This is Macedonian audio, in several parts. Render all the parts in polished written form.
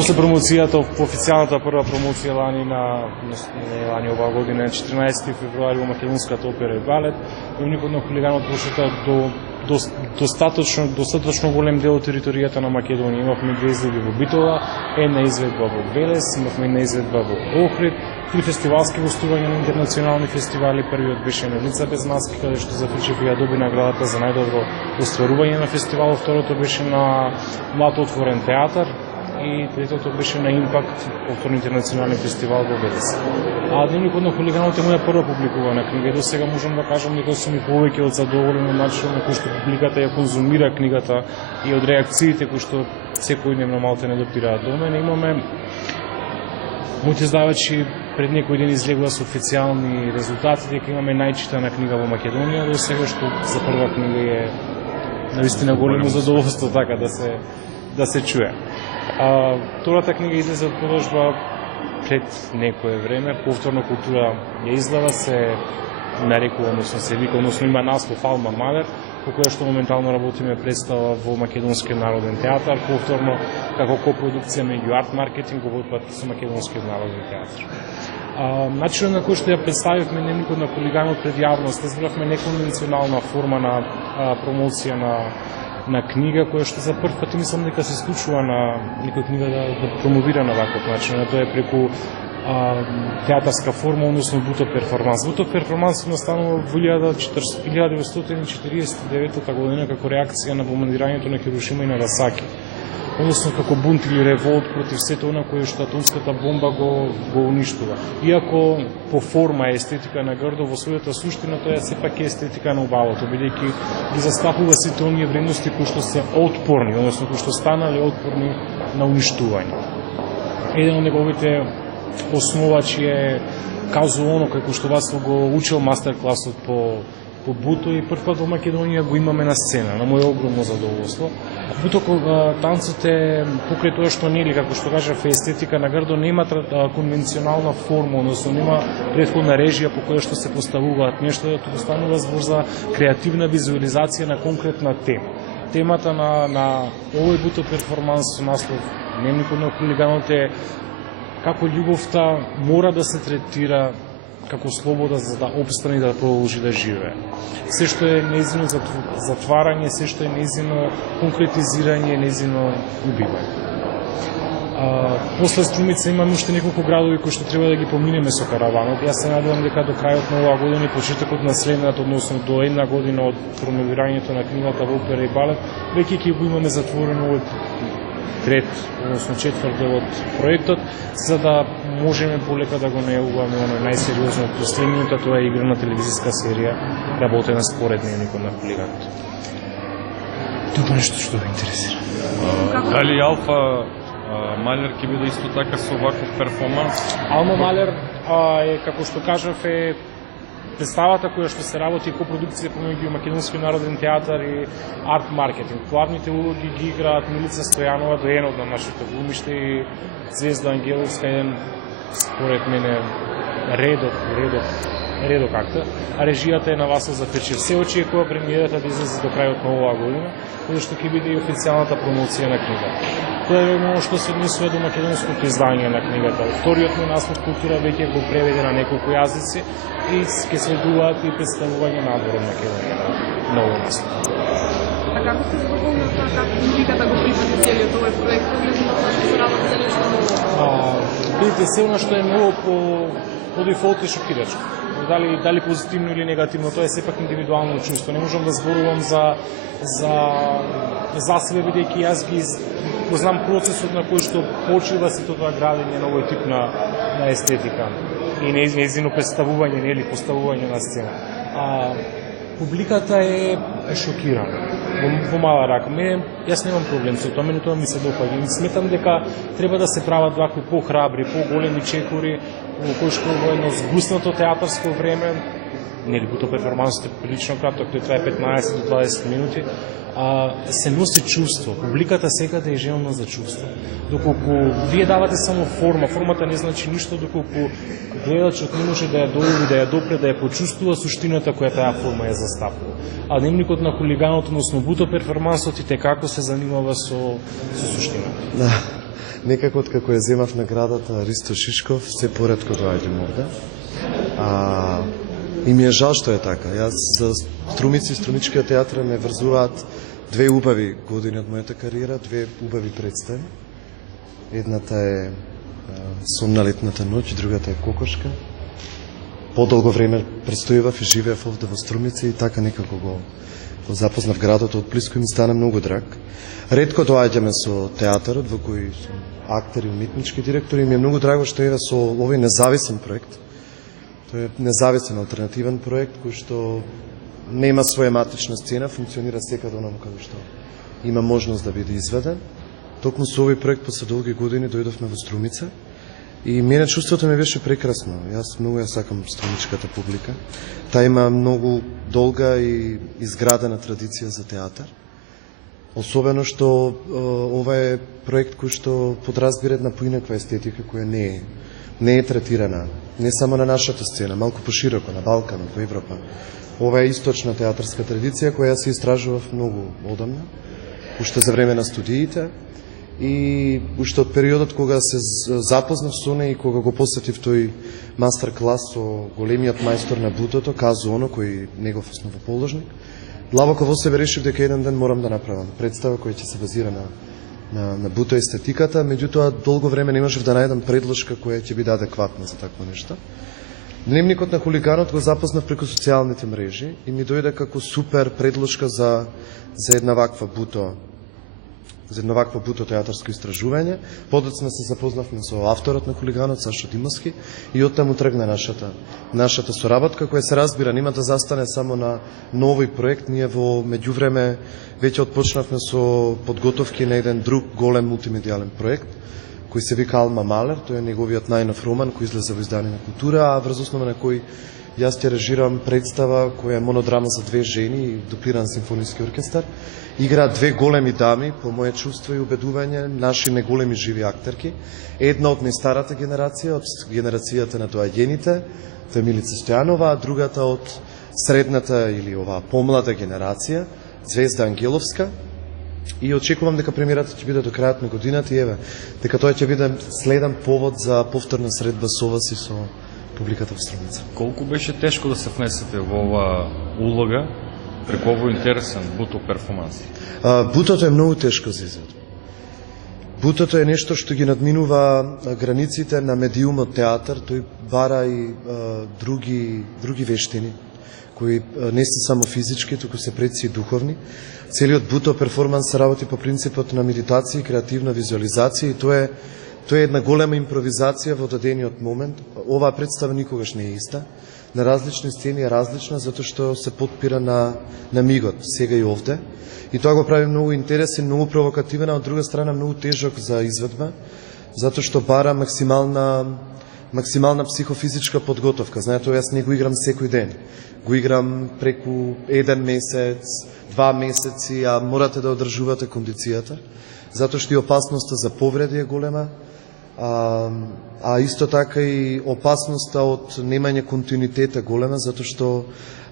После промоцијата, официјалната прва промоција лани оваа година, 14 февруари во Македонската опера и балет, Дневникот на хулиганот прошета до достаточно голем дел од територијата на Македонија. Имавме две изvedби во Битола, една изведба во Велес, имавме една изведба во Охрид, 3 фестивалски гостувања на интернационални фестивали. Првиот беше на Лица без маски, каде што Зафичев ја доби наградата за најдобро остварување на фестивалот, второто беше на Млад отворен театар и третото беше на Импакт, повторно интернационален фестивал во Велес. Дневникот на хулиганот е моја прва публикувана книга и до сега можам да кажам дека сум и повеќе од задоволен од начинот на кој што публиката ја конзумира книгата и од реакциите кои што секојдневно малте не допираат до мене. Имаме моите издавачи пред некој ден излегува со официјални резултати дека имаме најчитана книга во Македонија до сега, што за прва книга е навистина големо задоволство така да се чуе. Втората книга излезе од продажба пред некое време, повторно култура ја излева, се нарекува, односно се вика, односно има наслов Алма Малер, по која што моментално работиме представа во Македонскиот народен театар, повторно како копродукција меѓу арт маркетинг, пат со Македонскиот народен театар. Начинот на кој што ја представивме Дневникот на хулиганот пред јавност, избравме неконвенционална форма на промоција на книга, која што за прв пат мислам дека се случува на некоја книга да промовира на ваков начин. Тоа е преку театарска форма, односно буто перформанс. Буто перформанс настанува во 1949 година како реакција на бомбардирањето на Хирошима и Нагасаки. Односно како бунт или револт против сето она кое што атомската бомба го уништува. Иако по форма е естетика на грдо, во својата суштина тоа е сепак естетика на убавото, бидејќи ги застапува сите оние вредности кои што се отпорни, односно кои што станале отпорни на уништување. Еден од неговите основачи е Казу Оно, кој што вас го учил мастер-класот по буто и прв пат во Македонија го имаме на сцена, на моје огромно задоволство. Буто танцот е покрај тоа што нели, како што кажав, естетика на грдо, нема конвенционална форма, односно нема претходна режија по која што се поставуваат нешто, туку станува збор за креативна визуализација на конкретна тема. Темата на овој буто перформанс со наслов Дневникот на хулиганот е како љубовта мора да се третира како слобода за да опстане и да продолжи да живее. Се што е нејзино затварање, се што е нејзино конкретизирање, нејзино убивање. После Струмица имаме уште неколку градови кои што треба да ги поминеме со караванот. Јас се надевам дека до крајот на оваа година и почетокот на следната, односно до една година од промовирањето на книгата во опера и балет, веќе ќе го имаме затворено овој трет, односно четврт дел од проектот, за да можеме полека да го најавуваме оној најсериозно од последниот, тоа е играна телевизиска серија работена според Дневникот на хулиганот. Тоа нешто што ве интересира. Дали Алфа Малер ќе биде исто така со ваков перформанс? Алма Малер е, како што кажав, е представата која што се работи копродукција помеѓу Македонскиот народен театар и арт маркетинг. Главните улоги ги играат Милица Стојанова, доенот на нашето глумиште, и Звезда Ангеловска, еден според мене редок актер, а режијата е на Васил Зафичев. Се очекува премиерата да излезе до крајот на оваа година, кога што ќе биде и официјалната промоција на книгата. Тоа е оно што се однесува до македонското издање на книгата. Вториот му наслов Култура веќе го преведе на неколку јазици и ќе следуваат и представување надвор од Македонија на овој наслов. А како се зборува тоа, како книгата го прифати целиот овој проект, што се работи за нешто ново? Видите, се она што е ново по дефолт е шокирачко. Дали позитивно или негативно, тоа е сепак индивидуално чувство. Не можам да зборувам за себе, бидејќи јас го знам процесот на кој што почива сето тоа градење на овој тип на естетика и нејзино представување или поставување на сцена. Публиката е шокирана во мала рака. Јас немам проблем со тоа, мене тоа ми се допаѓа. Сметам дека треба да се прават вакви похрабри, поголеми чекори, во кој што во едно згуснато театарско време, нели буто перформансот е прилично краток, тој трае 15 до 20 минути, се носи чувство. Публиката секаде е желна за чувство. Доколку вие давате само форма, формата не значи ништо доколку гледачот не може да ја дојде, да ја допре, да ја почувствува суштината која таа форма ја застапува. А Дневникот на хулиганот, односно буто перформансот, и како се занимава со суштината. Да. Некако откако ја земав наградата Ристо Шишков, се поретко доаѓам овде. И ми е жал што е така. Јас за Струмици и Струмичкиот театар ме врзуваат две убави години од мојата кариера, две убави представи. Едната е Сомна летната ноќ, другата е Кокошка. Подолго време престојував и живеев овде во Струмици и така некако го запознав градот од близко и ми стана многу драг. Ретко доаѓаме со театарот во кој сум актер и уметнички директор и ми е многу драго што е со овој независен проект. Тој е независен алтернативен проект кој што нема своја матична сцена, функционира секаде онаму каде што има можност да биде изведен. Токму со овој проект после долги години дојдовме во Струмица и мене чувството ми беше прекрасно. Јас многу ја сакам струмичката публика. Таа има многу долга и изградена традиција за театар. Особено што ова е проект кој што подразбира една поинаква естетика која не е третирана не само на нашата сцена, малку пошироко на Балканот, во Европа. Ова е источна театарска традиција која се истражував многу одамна, уште за време на студиите и уште од периодот кога се запознав со неј и кога го посетив тој мастер клас со големиот мајстор на бутото, Казу Оно, кој негов основоположник. Длабоко во себе решив дека еден ден морам да направам представа која ќе се базира на буто естетиката, меѓутоа долго време не можев да најдам предложка која ќе биде адекватна за такво нешто. Дневникот на хулиганот го запознав преку социјалните мрежи и ми дојде како супер предложка за една ваква буто театарско истражување. Подоцна се запознавме со авторот на хулиганот, Сашо Димовски, и оттаму тргна нашата соработка, која се разбира нема да застане само на новој проект. Ние во меѓувреме веќе отпочнавме со подготовки на еден друг голем мултимедијален проект, кој се вика Алма Малер. Тој е неговиот најнов роман, кој излезе во издание на Култура, а врз основа на кој јас ќе режирам представа која е монодрама за две жени и дуплиран симфониски оркестар. Играат две големи дами, по моје чувство и убедување, наши неголеми живи актерки. Една од најстарата генерација, од генерацијата на доаѓените, тоа е Милица Стојанова, а другата од средната или оваа помлада генерација, Звезда Ангеловска. И очекувам дека премиерата ќе биде до крајот на годината и еве, дека тоа ќе биде следен повод за повторна средба со вас и со публиката во Струмица. Колку беше тешко да се внесете во оваа улога преку овој интересен буто перформанс? Бутото е многу тешко за изvedба. Бутото е нешто што ги надминува границите на медиумот театар, тој бара и други вештини, кои не се само физички, туку се предси и духовни. Целиот буто перформанс се работи по принципот на медитација и креативна визуализација и тоа е една голема импровизација во дадениот момент. Оваа представа никогаш не е иста. На различни сцени е различна, затоа што се подпира на мигот, сега и овде. И тоа го прави многу интересен, многу провокативен, а од друга страна многу тежок за изведба, затоа што бара максимална психофизичка подготовка. Знаете, јас не го играм секој ден. Го играм преку 1 месец, 2 месеци, а морате да одржувате кондицијата, затоа што и опасноста за повреди е голема, а исто така и опасноста од немање континуитет е голема, затоа што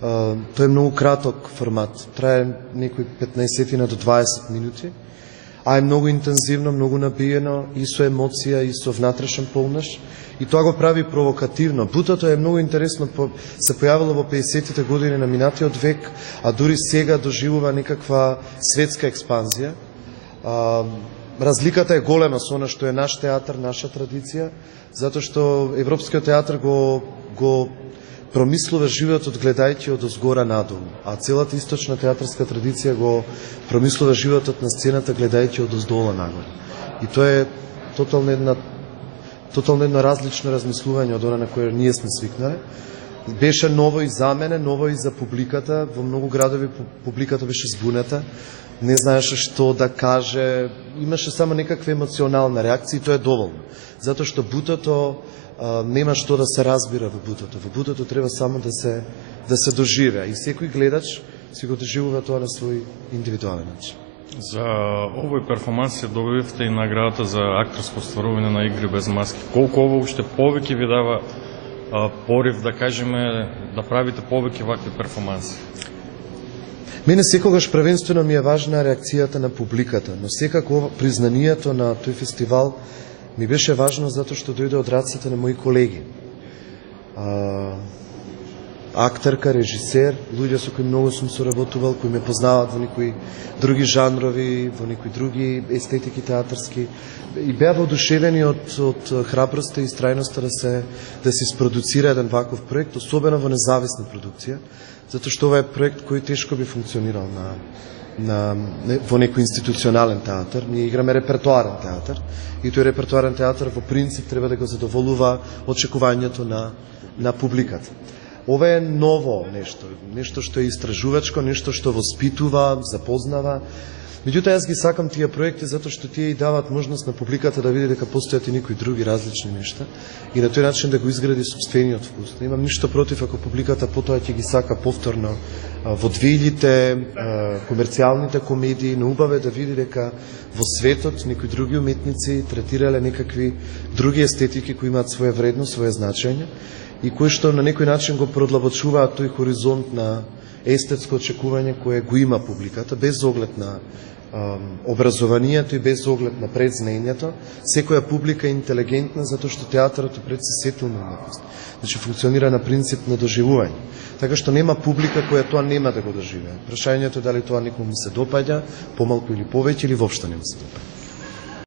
тој е многу краток формат, трае некои 15 до 20 минути, а е многу интензивно, многу набиено и со емоција и со внатрешен полнеж, и тоа го прави провокативно. Бутото е многу интересно, се појавило во 50-тите години на минатиот век, а дури сега доживува некаква светска експанзија. Разликата е голема со она што е наш театар, наша традиција, затоа што европскиот театар го промислува животот гледајќи од озгора надолу, а целата источна театарска традиција го промислува животот на сцената гледајќи од оздола нагоре. И тоа е тотално едно различно размислување од она на кое ние сме свикнале. Беше ново и за мене, ново и за публиката. Во многу градови публиката беше збунета, не знаеше што да каже, имаше само некаква емоционална реакција и тоа е доволно. Затоа што бутото нема што да се разбира во бутото. Во бутото треба само да се доживеа и секој гледач си го доживува тоа на свој индивидуален начин. За овој перформанс ја добивте и наградата за акторско стварување на Игри без маски. Колку ово уште повеќе ви дава порив, да кажеме, да правите повеќе вакви перформанси? Мене секогаш првенствено ми е важна реакцијата на публиката, но секако признанието на тој фестивал ми беше важно затоа што дојде од рацете на мои колеги. Актерка, режисер, луѓе со кои многу сум соработувал, кои ме познаваат во некои други жанрови, во некои други естетики театарски, и беа воодушевени од храброста и страјноста да се спродуцира еден ваков проект, особено во независна продукција, затоа што ова е проект кој тешко би функционирал во некој институционален театар. Ние играме репертуарен театар и тој репертуарен театар во принцип треба да го задоволува очекувањето на публиката. Ова е ново нешто што е истражувачко, нешто што воспитува, запознава. Меѓутоа, јас ги сакам тие проекти затоа што тие и дават можност на публиката да види дека постојат и некои други различни нешта и на тој начин да го изгради собствениот вкус. Немам ништо против ако публиката потоа ќе ги сака повторно водвилите, комерцијалните комедии, но убаво е да види дека во светот некои други уметници третирале некакви други естетики кои имаат своја вредност, своје значење и кои што на некој начин го продлабочуваат тој хоризонт на естетско очекување кое го има публиката, без оглед на образованието и без оглед на предзнаењето. Секоја публика е интелигентна затоа што театарот е пред се сетилна уметност. Значи функционира на принцип на доживување. Така што нема публика која тоа нема да го доживее. Прашањето е дали тоа некому се допаѓа, помалку или повеќе или воопшто не му се допаѓа.